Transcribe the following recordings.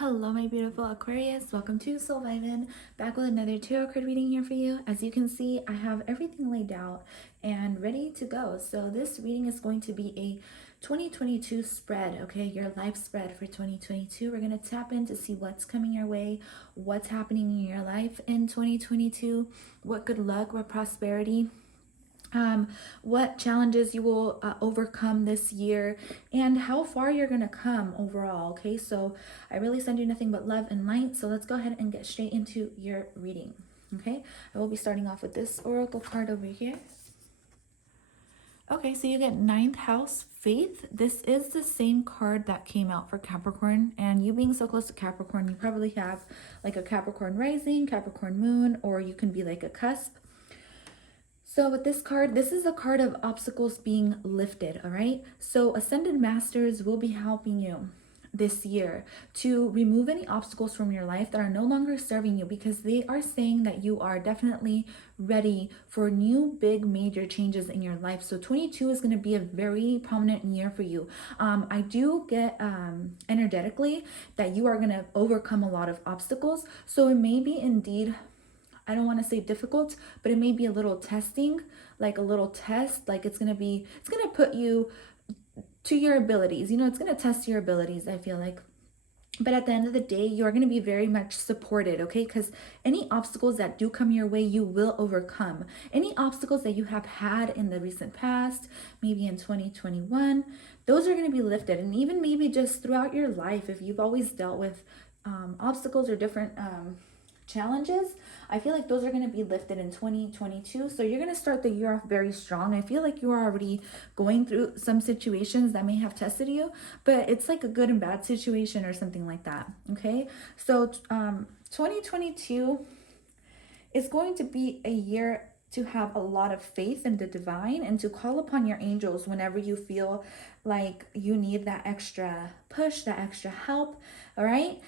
Hello, my beautiful Aquarius. Welcome to Soul Vibin. Back with another tarot card reading here for you. As you can see, I have everything laid out and ready to go. So this reading is going to be a 2022 spread, okay? Your life spread for 2022. We're going to tap in to see what's coming your way, what's happening in your life in 2022, what good luck, what prosperity, what challenges you will overcome this year, and how far you're gonna come overall. Okay, so I really send you nothing but love and light. So let's go ahead and get straight into your reading. Okay, I will be starting off with this oracle card over here. Okay, so you get ninth house, faith. This is the same card that came out for Capricorn, and you being so close to Capricorn, you probably have like a Capricorn rising, Capricorn moon, or you can be like a cusp. So with this card, this is a card of obstacles being lifted, all right? So Ascended Masters will be helping you this year to remove any obstacles from your life that are no longer serving you, because they are saying that you are definitely ready for new big major changes in your life. So 22 is going to be a very prominent year for you. I do get energetically that you are going to overcome a lot of obstacles. So it may be indeed, I don't want to say difficult, but it may be a little testing, like a little test. Like it's going to put you to your abilities. You know, it's going to test your abilities, I feel like. But at the end of the day, you're going to be very much supported, okay? Because any obstacles that do come your way, you will overcome. Any obstacles that you have had in the recent past, maybe in 2021, those are going to be lifted. And even maybe just throughout your life, if you've always dealt with obstacles or different challenges, I feel like those are going to be lifted in 2022. So you're going to start the year off very strong. I feel like you are already going through some situations that may have tested you, but it's like a good and bad situation or something like that. Okay, so 2022 is going to be a year to have a lot of faith in the divine and to call upon your angels whenever you feel like you need that extra push, that extra help. All right.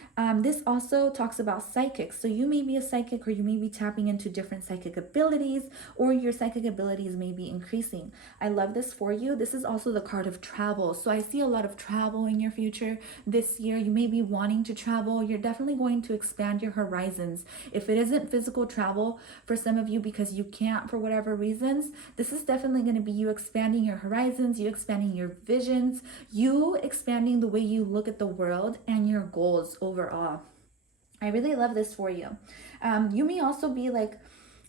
This also talks about psychics. So you may be a psychic, or you may be tapping into different psychic abilities, or your psychic abilities may be increasing. I love this for you. This is also the card of travel. So I see a lot of travel in your future this year. You may be wanting to travel. You're definitely going to expand your horizons. If it isn't physical travel for some of you because you can't for whatever reasons, this is definitely going to be you expanding your horizons, you expanding your visions, you expanding the way you look at the world and your goals overall. I really love this for you. You may also be like,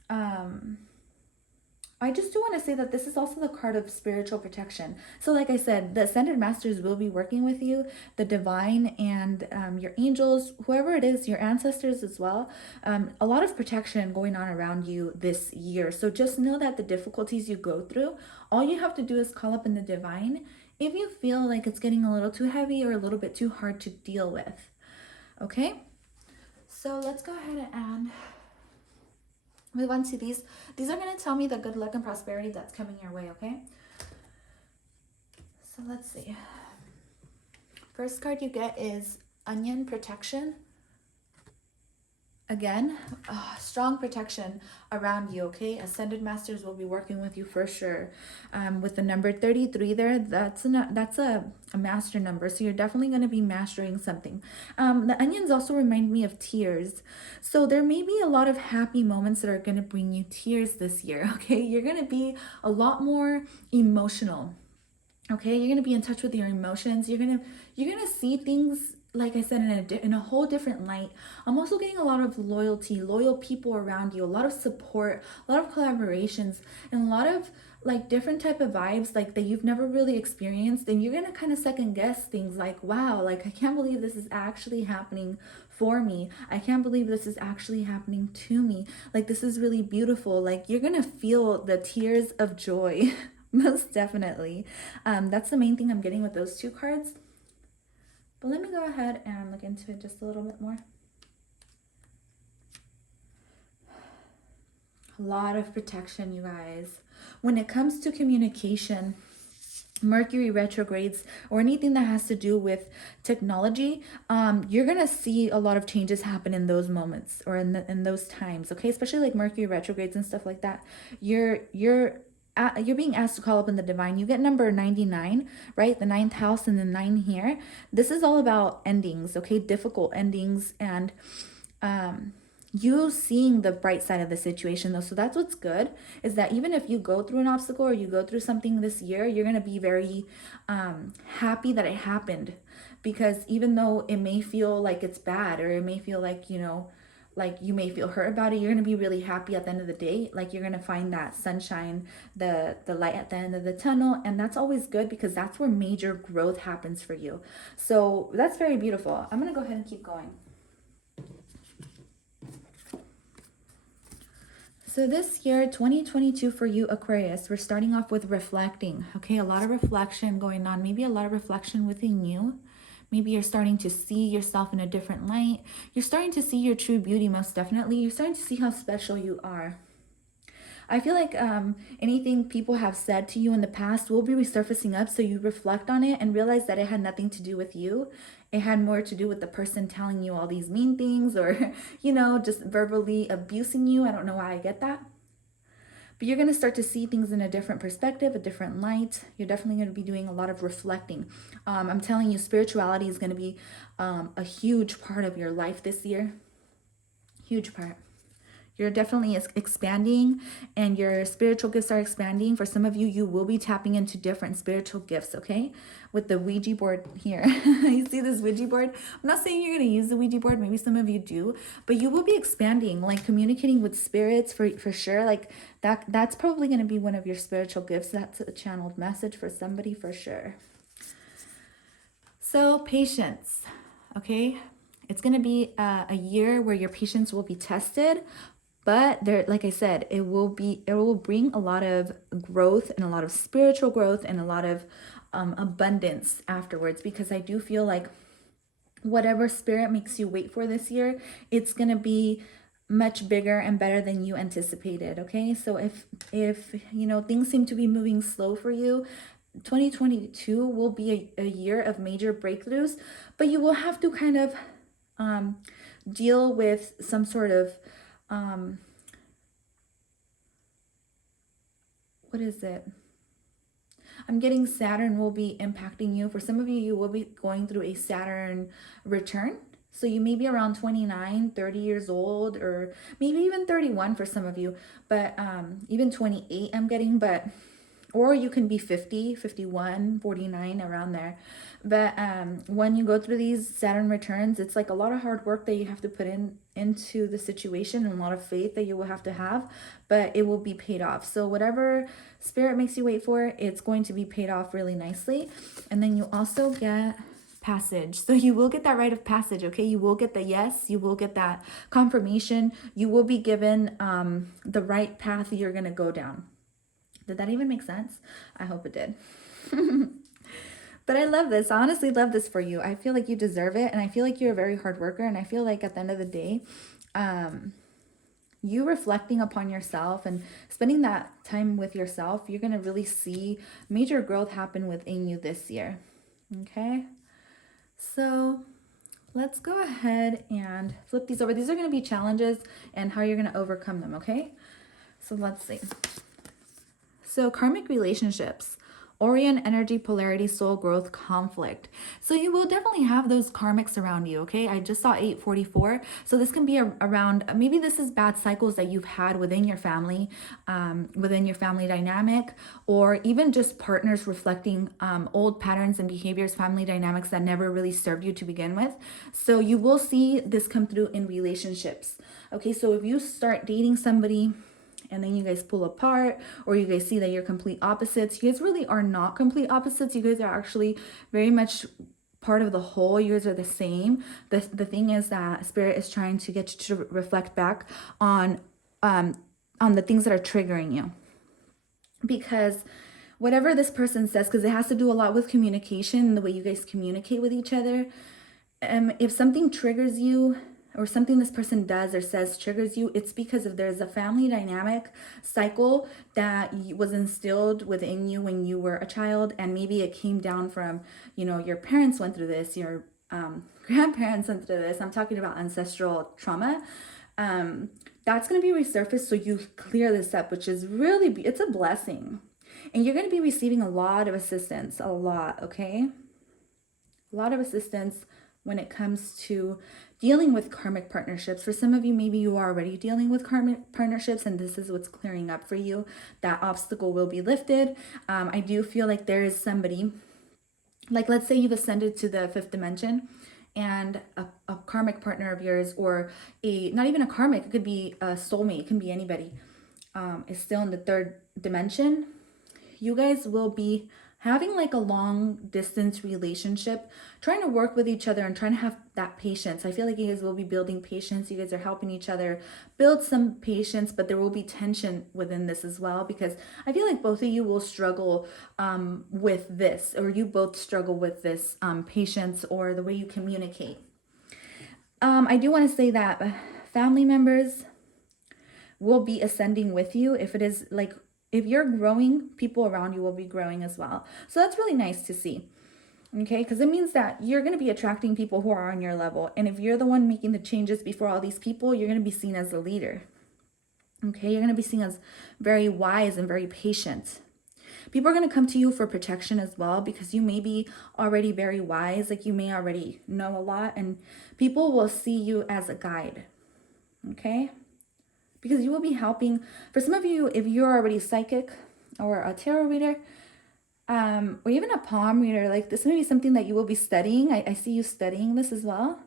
I just do want to say that this is also the card of spiritual protection. So like I said, the Ascended Masters will be working with you, the divine and your angels, whoever it is, your ancestors as well. A lot of protection going on around you this year. So just know that the difficulties you go through, all you have to do is call up in the divine if you feel like it's getting a little too heavy or a little bit too hard to deal with. Okay? So let's go ahead and move on to these. These are going to tell me the good luck and prosperity that's coming your way, okay? So let's see. First card you get is Onion Protection. Again, strong protection around you, okay? Ascended Masters will be working with you for sure. With the number 33 there, that's a master number, so you're definitely going to be mastering something. The onions also remind me of tears. So there may be a lot of happy moments that are going to bring you tears this year, okay? You're going to be a lot more emotional, okay? You're going to be in touch with your emotions. You're going to see things, like I said, in a whole different light. I'm also getting a lot of loyalty, loyal people around you, a lot of support, a lot of collaborations, and a lot of like different type of vibes like that you've never really experienced. And you're gonna kind of second guess things like, wow, like I can't believe this is actually happening for me. I can't believe this is actually happening to me. Like this is really beautiful. Like you're gonna feel the tears of joy. Most definitely. That's the main thing I'm getting with those two cards. But let me go ahead and look into it just a little bit more. A lot of protection, you guys. When it comes to communication, Mercury retrogrades, or anything that has to do with technology, you're gonna see a lot of changes happen in those moments or in those times, okay? Especially like Mercury retrogrades and stuff like that. You're you're being asked to call up in the divine. You get number 99, right? The ninth house and the 9 here. This is all about endings, okay? Difficult endings, and you seeing the bright side of the situation though. So that's what's good, is that even if you go through an obstacle or you go through something this year, you're going to be very happy that it happened. Because even though it may feel like it's bad, or it may feel like, like you may feel hurt about it, you're going to be really happy at the end of the day. Like you're going to find that sunshine, the light at the end of the tunnel, and that's always good, because that's where major growth happens for you. So that's very beautiful. I'm going to go ahead and keep going. So this year, 2022 for you, Aquarius, we're starting off with reflecting, okay? A lot of reflection going on, maybe a lot of reflection within you. Maybe you're starting to see yourself in a different light. You're starting to see your true beauty, most definitely. You're starting to see how special you are. I feel like anything people have said to you in the past will be resurfacing up, so you reflect on it and realize that it had nothing to do with you. It had more to do with the person telling you all these mean things, or, just verbally abusing you. I don't know why I get that. But you're going to start to see things in a different perspective, a different light. You're definitely going to be doing a lot of reflecting. I'm telling you, spirituality is going to be a huge part of your life this year. Huge part. You're definitely expanding, and your spiritual gifts are expanding. For some of you, you will be tapping into different spiritual gifts, okay? With the Ouija board here. You see this Ouija board? I'm not saying you're going to use the Ouija board. Maybe some of you do. But you will be expanding, like communicating with spirits for sure. Like that's probably going to be one of your spiritual gifts. That's a channeled message for somebody for sure. So patience, okay? It's going to be a year where your patience will be tested. But there, like I said, it will bring a lot of growth, and a lot of spiritual growth, and a lot of abundance afterwards, because I do feel like whatever spirit makes you wait for this year, it's going to be much bigger and better than you anticipated, okay? So if things seem to be moving slow for you, 2022 will be a year of major breakthroughs, but you will have to kind of deal with some sort of what is it? I'm getting Saturn will be impacting you. For some of you, you will be going through a Saturn return. So you may be around 29, 30 years old, or maybe even 31 for some of you, but even 28 I'm getting, or you can be 50, 51, 49, around there. But when you go through these Saturn returns, it's like a lot of hard work that you have to put into the situation, and a lot of faith that you will have to have, but it will be paid off. So whatever spirit makes you wait for, it's going to be paid off really nicely. And then you also get passage. So you will get that rite of passage, okay? You will get the yes, you will get that confirmation. You will be given the right path you're going to go down. Did that even make sense? I hope it did. But I love this. I honestly love this for you. I feel like you deserve it. And I feel like you're a very hard worker. And I feel like at the end of the day, you reflecting upon yourself and spending that time with yourself, you're going to really see major growth happen within you this year. Okay? So let's go ahead and flip these over. These are going to be challenges and how you're going to overcome them. Okay? So let's see. So karmic relationships, Orion energy, polarity, soul growth, conflict. So you will definitely have those karmics around you, okay? I just saw 844. So this can be around, maybe this is bad cycles that you've had within your family dynamic, or even just partners reflecting old patterns and behaviors, family dynamics that never really served you to begin with. So you will see this come through in relationships, okay? So if you start dating somebody, and then you guys pull apart, or you guys see that you're complete opposites. You guys really are not complete opposites. You guys are actually very much part of the whole. You guys are the same. The thing is that Spirit is trying to get you to reflect back on the things that are triggering you. Because whatever this person says, because it has to do a lot with communication, the way you guys communicate with each other. If something triggers you, or something this person does or says triggers you, it's because if there's a family dynamic cycle that was instilled within you when you were a child, and maybe it came down from, your parents went through this, your grandparents went through this. I'm talking about ancestral trauma. that's going to be resurfaced, so you clear this up, which is really, it's a blessing. And you're going to be receiving a lot of assistance, a lot, okay? A lot of assistance when it comes to dealing with karmic partnerships. For some of you, maybe you are already dealing with karmic partnerships and this is what's clearing up for you. That obstacle will be lifted. I do feel like there is somebody, like let's say you've ascended to the 5th dimension, and a karmic partner of yours, or not even a karmic, it could be a soulmate, it can be anybody, is still in the 3rd dimension. You guys will be having like a long distance relationship, trying to work with each other and trying to have that patience. I feel like you guys will be building patience. You guys are helping each other build some patience, but there will be tension within this as well, because I feel like both of you will struggle with this, or you both struggle with this patience or the way you communicate. I do want to say that family members will be ascending with you. If it is like, if you're growing, people around you will be growing as well. So that's really nice to see. Okay, because it means that you're going to be attracting people who are on your level. And if you're the one making the changes before all these people, you're going to be seen as a leader. Okay, you're going to be seen as very wise and very patient. People are going to come to you for protection as well, because you may be already very wise. Like you may already know a lot, and people will see you as a guide. Okay, because you will be helping. For some of you, if you're already psychic or a tarot reader, or even a palm reader, like this may be something that you will be studying. I see you studying this as well.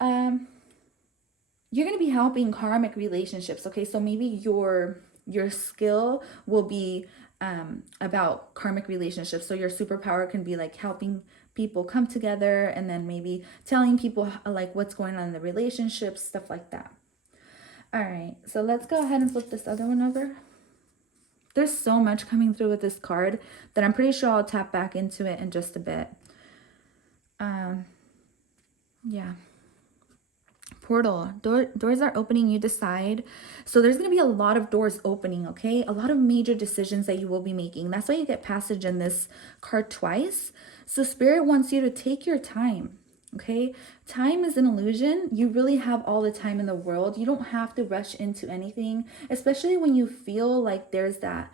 You're going to be helping karmic relationships. Okay, so maybe your skill will be about karmic relationships. So your superpower can be like helping people come together, and then maybe telling people like what's going on in the relationships, stuff like that. All right, so let's go ahead and flip this other one over. There's so much coming through with this card that I'm pretty sure I'll tap back into it in just a bit. Yeah. Portal. Doors are opening, you decide. So there's going to be a lot of doors opening, okay? A lot of major decisions that you will be making. That's why you get passage in this card twice. So Spirit wants you to take your time, okay? Time is an illusion. You really have all the time in the world. You don't have to rush into anything, especially when you feel like there's that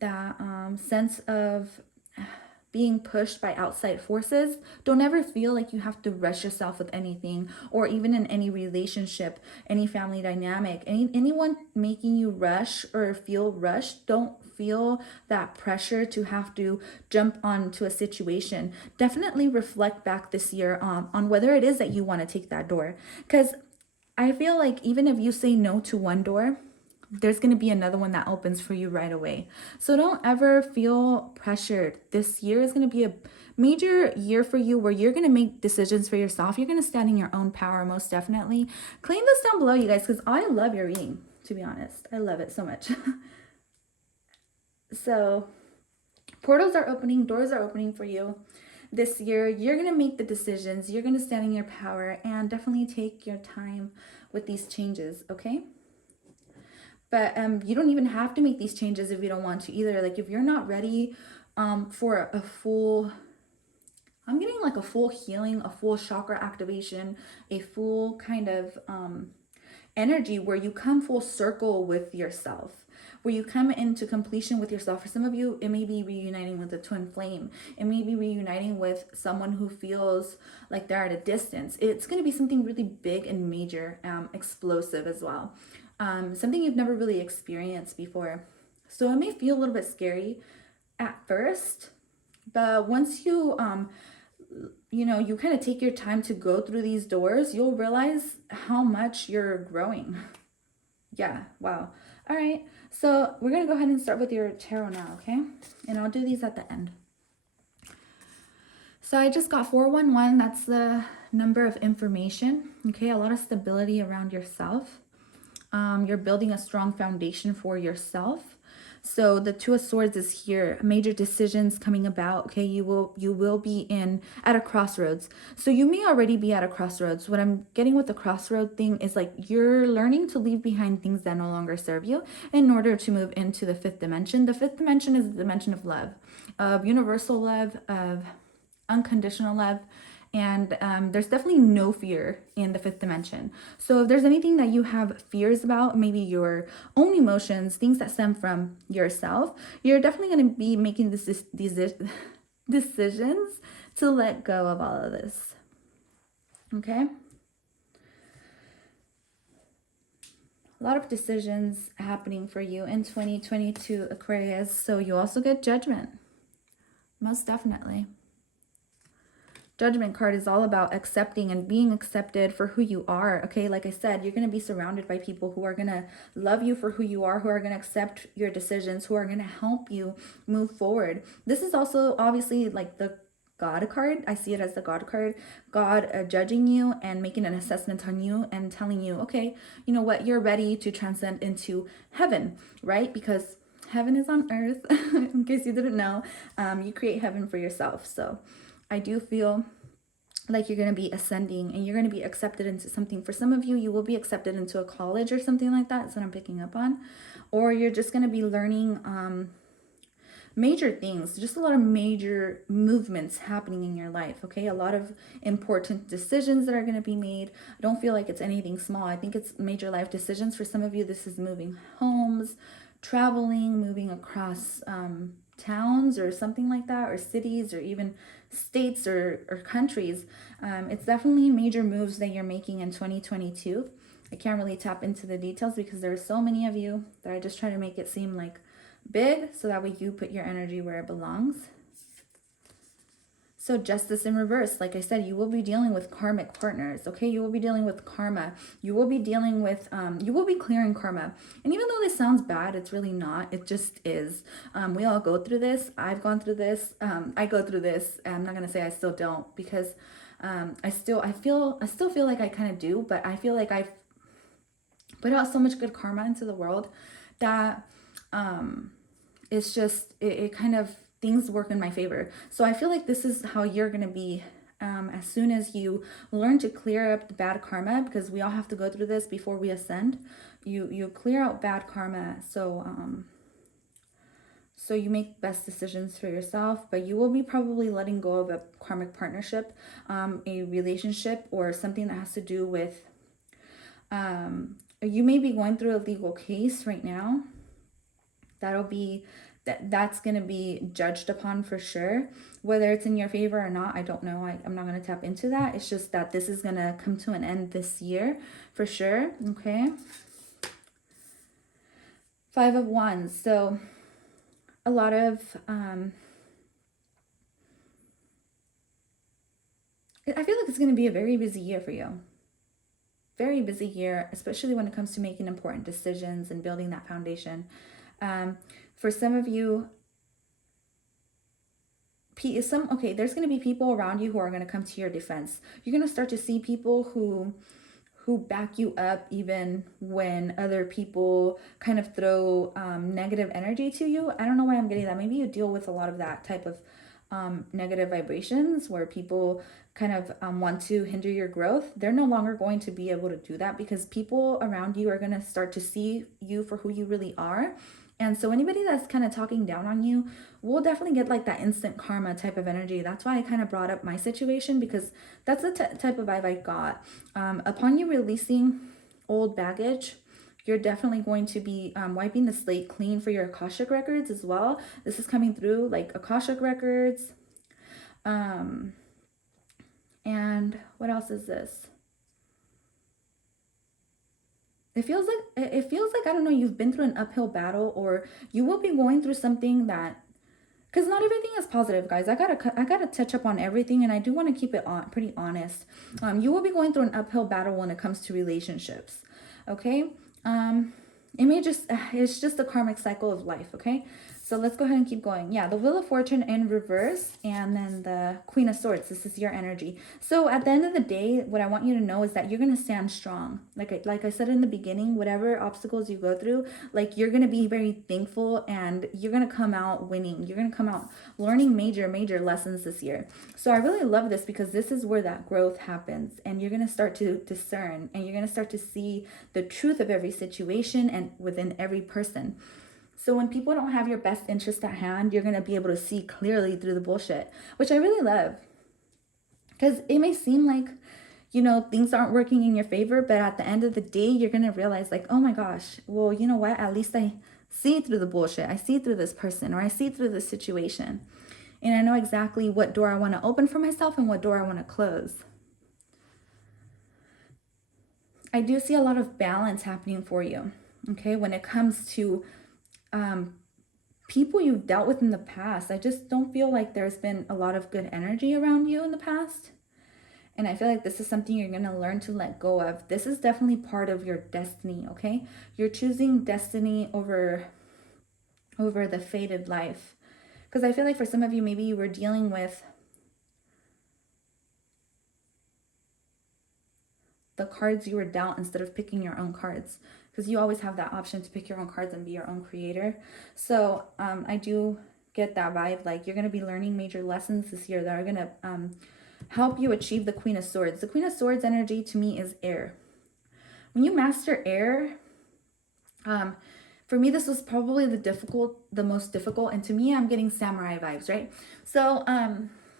sense of being pushed by outside forces. Don't ever feel like you have to rush yourself with anything, or even in any relationship, any family dynamic, anyone making you rush or feel rushed. Don't feel that pressure to have to jump onto a situation. Definitely reflect back this year on whether it is that you want to take that door, because I feel like even if you say no to one door, there's going to be another one that opens for you right away. So don't ever feel pressured. This year is going to be a major year for you where you're going to make decisions for yourself. You're going to stand in your own power, most definitely. Claim this down below, you guys, because I love your reading, to be honest. I love it so much. So portals are opening, doors are opening for you. This year, you're going to make the decisions. You're going to stand in your power, and definitely take your time with these changes, okay? But you don't even have to make these changes if you don't want to either. Like if you're not ready for a full, I'm getting like a full healing, a full chakra activation, a full kind of energy where you come full circle with yourself, where you come into completion with yourself. For some of you, it may be reuniting with a twin flame. It may be reuniting with someone who feels like they're at a distance. It's going to be something really big and major, explosive as well. Something you've never really experienced before. So it may feel a little bit scary at first, but once you, you kind of take your time to go through these doors, you'll realize how much you're growing. Yeah, wow. All right, so we're going to go ahead and start with your tarot now, okay? And I'll do these at the end. So I just got 411. That's the number of information, okay? A lot of stability around yourself. You're building a strong foundation for yourself. So the Two of Swords is here. Major decisions coming about. Okay, you will be at a crossroads. So you may already be at a crossroads. What I'm getting with the crossroad thing is like you're learning to leave behind things that no longer serve you in order to move into the 5th dimension. The 5th dimension is the dimension of love, of universal love, of unconditional love, And there's definitely no fear in the fifth dimension. So if there's anything that you have fears about, maybe your own emotions, things that stem from yourself, you're definitely going to be making these decisions to let go of all of this. Okay? A lot of decisions happening for you in 2022, Aquarius. So you also get judgment. Most definitely. Judgment card is all about accepting and being accepted for who you are. Okay, like I said, you're going to be surrounded by people who are going to love you for who you are, who are going to accept your decisions, who are going to help you move forward. This is also obviously like the God card. I see it as the God card. God judging you and making an assessment on you and telling you, okay, you know what, you're ready to transcend into heaven, right? Because heaven is on earth. In case you didn't know, you create heaven for yourself. So I do feel like you're going to be ascending and you're going to be accepted into something. For some of you, you will be accepted into a college or something like that. That's what I'm picking up on. Or you're just going to be learning major things, just a lot of major movements happening in your life. Okay, a lot of important decisions that are going to be made. I don't feel like it's anything small. I think it's major life decisions. For some of you, this is moving homes, traveling, moving across towns or something like that, or cities, or even states or countries. It's definitely major moves that you're making in 2022. I can't really tap into the details because there are so many of you that I just try to make it seem like big, so that way you put your energy where it belongs. So justice in reverse, like I said, you will be dealing with karmic partners, okay? You will be dealing with karma. You will be dealing with, you will be clearing karma. And even though this sounds bad, it's really not. It just is. We all go through this. I've gone through this. I go through this. I'm not going to say I still don't, because I still feel like I kind of do, but I feel like I've put out so much good karma into the world that it's just, it kind of, things work in my favor. So I feel like this is how you're going to be as soon as you learn to clear up the bad karma, because we all have to go through this before we ascend. You clear out bad karma, so you make best decisions for yourself, but you will be probably letting go of a karmic partnership, a relationship, or something that has to do with, you may be going through a legal case right now. That's going to be judged upon for sure. Whether it's in your favor or not, I don't know. I'm not going to tap into that. It's just that this is going to come to an end this year for sure. Okay. 5 of Wands. So a lot of, I feel like it's going to be a very busy year for you. Very busy year, especially when it comes to making important decisions and building that foundation. For some of you, there's going to be people around you who are going to come to your defense. You're going to start to see people who back you up even when other people kind of throw negative energy to you. I don't know why I'm getting that. Maybe you deal with a lot of that type of negative vibrations where people kind of want to hinder your growth. They're no longer going to be able to do that, because people around you are going to start to see you for who you really are. And so anybody that's kind of talking down on you will definitely get like that instant karma type of energy. That's why I kind of brought up my situation, because that's the type of vibe I got. Upon you releasing old baggage, you're definitely going to be wiping the slate clean for your Akashic records as well. This is coming through like Akashic records. And what else is this? It feels like, I don't know, you've been through an uphill battle, or you will be going through something that, because not everything is positive, guys. I gotta touch up on everything, and I do want to keep it pretty honest. You will be going through an uphill battle when it comes to relationships. Okay. It's just the karmic cycle of life. Okay. So let's go ahead and keep going. Yeah, the Wheel of Fortune in reverse, and then the Queen of Swords. This is your energy. So at the end of the day, what I want you to know is that you're going to stand strong. Like I said in the beginning, whatever obstacles you go through, like, you're going to be very thankful, and you're going to come out winning. You're going to come out learning major lessons this year. So I really love this, because this is where that growth happens, and you're going to start to discern, and you're going to start to see the truth of every situation and within every person. So when people don't have your best interest at hand, you're going to be able to see clearly through the bullshit, which I really love. Because it may seem like, you know, things aren't working in your favor, but at the end of the day, you're going to realize like, oh my gosh, well, you know what? At least I see through the bullshit. I see through this person, or I see through this situation. And I know exactly what door I want to open for myself and what door I want to close. I do see a lot of balance happening for you, okay? When it comes to people you've dealt with in the past, I just don't feel like there's been a lot of good energy around you in the past. And I feel like this is something you're going to learn to let go of. This is definitely part of your destiny, okay? You're choosing destiny over the fated life. Because I feel like for some of you, maybe you were dealing with the cards you were dealt instead of picking your own cards, because you always have that option to pick your own cards and be your own creator. So I do get that vibe, like you're going to be learning major lessons this year that are going to help you achieve the Queen of Swords. The Queen of Swords energy to me is air. When you master air, for me this was probably the most difficult, and to me I'm getting samurai vibes, right? So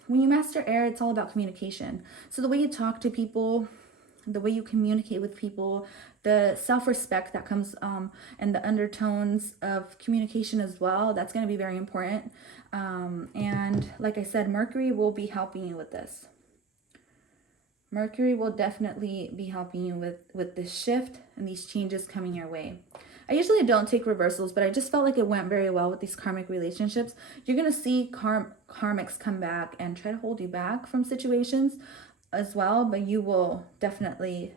when you master air, it's all about communication. So the way you talk to people, the way you communicate with people, the self-respect that comes and the undertones of communication as well, that's going to be very important. And like I said, Mercury will be helping you with this. Mercury will definitely be helping you with this shift and these changes coming your way. I usually don't take reversals, but I just felt like it went very well with these karmic relationships. You're going to see karmics come back and try to hold you back from situations as well, but you will definitely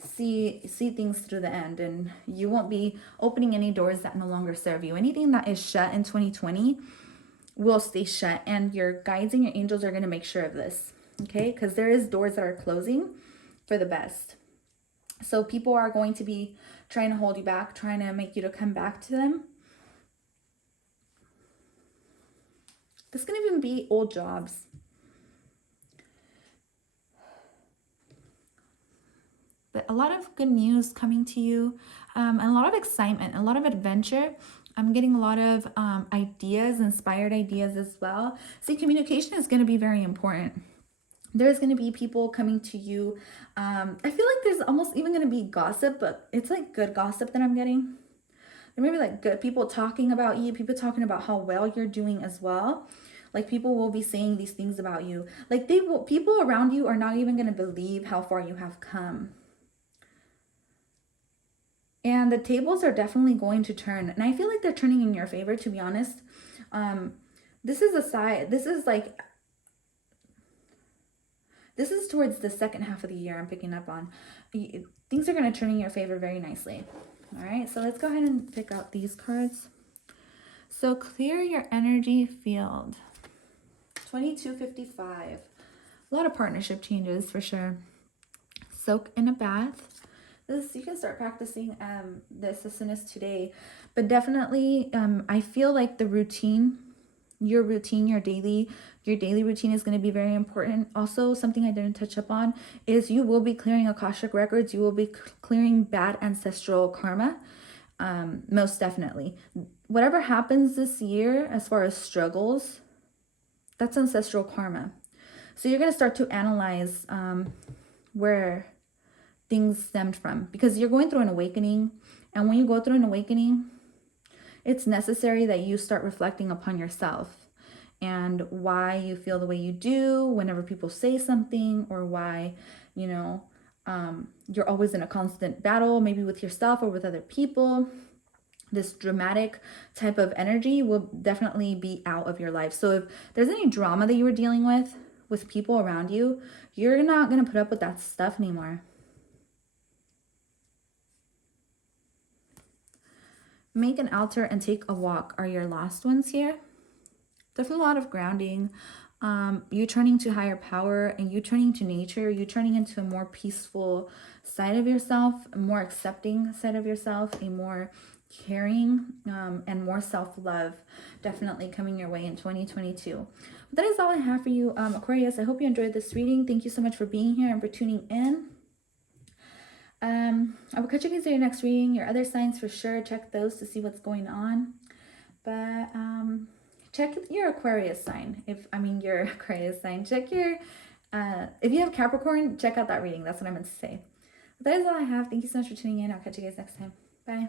see things through the end, and you won't be opening any doors that no longer serve you. Anything that is shut in 2020 will stay shut, and your guides and your angels are going to make sure of this, okay? Because there is doors that are closing for the best. So people are going to be trying to hold you back, trying to make you to come back to them. This can even be old jobs. But a lot of good news coming to you, and a lot of excitement, a lot of adventure. I'm getting a lot of ideas, inspired ideas as well. See, communication is going to be very important. There's going to be people coming to you. I feel like there's almost even going to be gossip, but it's like good gossip that I'm getting. There may be like good people talking about you, people talking about how well you're doing as well. Like people will be saying these things about you. Like people around you are not even going to believe how far you have come. And the tables are definitely going to turn. And I feel like they're turning in your favor, to be honest. This is towards the second half of the year I'm picking up on. Things are going to turn in your favor very nicely. All right, so let's go ahead and pick out these cards. So clear your energy field. 2255. A lot of partnership changes for sure. Soak in a bath. You can start practicing this as soon as today, but definitely I feel like your daily routine is going to be very important. Also, something I didn't touch up on is you will be clearing Akashic records. You will be clearing bad ancestral karma, most definitely. Whatever happens this year as far as struggles, that's ancestral karma. So you're going to start to analyze where things stemmed from, because you're going through an awakening, and when you go through an awakening, it's necessary that you start reflecting upon yourself and why you feel the way you do whenever people say something, or why you're always in a constant battle, maybe with yourself or with other people. This dramatic type of energy will definitely be out of your life. So if there's any drama that you were dealing with people around you, you're not going to put up with that stuff anymore. Make an altar and take a walk are your last ones here. Definitely a lot of grounding. You turning to higher power, and you turning to nature. You turning into a more peaceful side of yourself, a more accepting side of yourself, a more caring and more self-love definitely coming your way in 2022. But that is all I have for you, Aquarius. I hope you enjoyed this reading. Thank you so much for being here and for tuning in. I will catch you guys in your next reading. Your other signs, for sure, check those to see what's going on. But check your Aquarius sign. Your Aquarius sign. Check your If you have Capricorn, check out that reading. That's what I meant to say. But that is all I have. Thank you so much for tuning in. I'll catch you guys next time. Bye.